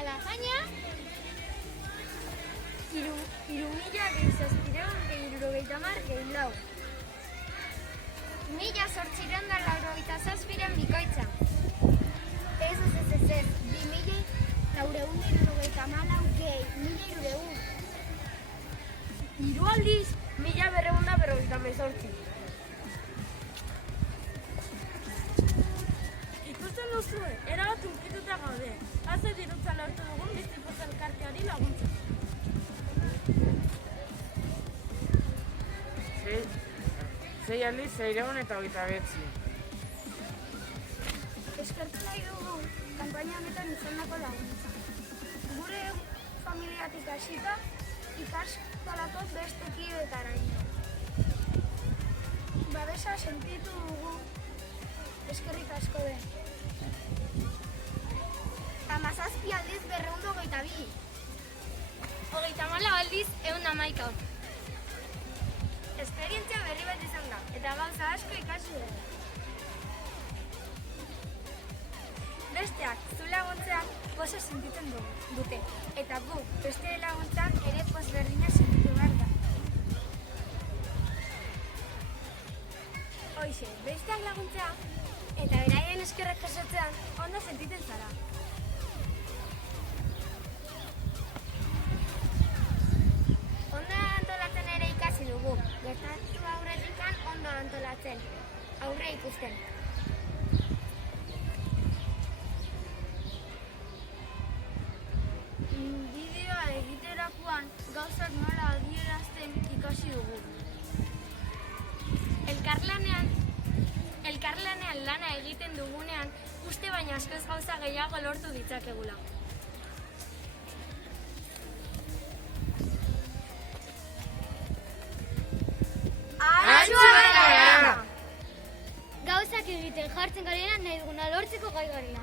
Alajaina, 3.774 1.897 bikoitza. Ez, 2.474 1.300. Hiru aldiz, 1.258. Ikusten duzue, erabat unkituta gaude. Haze dirutza lortu dugun Bizipuz elkarteari laguntza. Sei aldiz, 629. Eskertu nahi dugu kanpaina honetan izandako laguntza. Gure familiatik hasita ikastolako beste kideetaraino. Babesa sentitu dugu. Eskerrik asko den. 17 aldiz 222. 34 aldiz 111. Esperientzia berri bat izan da, eta gauza asko ikasi dugu. Besteak zu laguntzeak poza sentitzen dute, eta gu beste laguntzak ere poz berdina sentitu behar da. Hoxe, besteak laguntzea eta beraien eskerrak jasotzean ondo sentitzen zara. Ondo antolatzen ere ikasi dugu, gertatu aurretikan ondo antolatzen, aurre ikusten. Bideoa egiterakoan gauzak nola adierazten ikasi dugu. Elkarlanean lana egiten dugunean, uste baina askoz gauza gehiago lortu ditzakegula. Gauzak egiten jartzen garena nahi duguna lortzeko gai garela.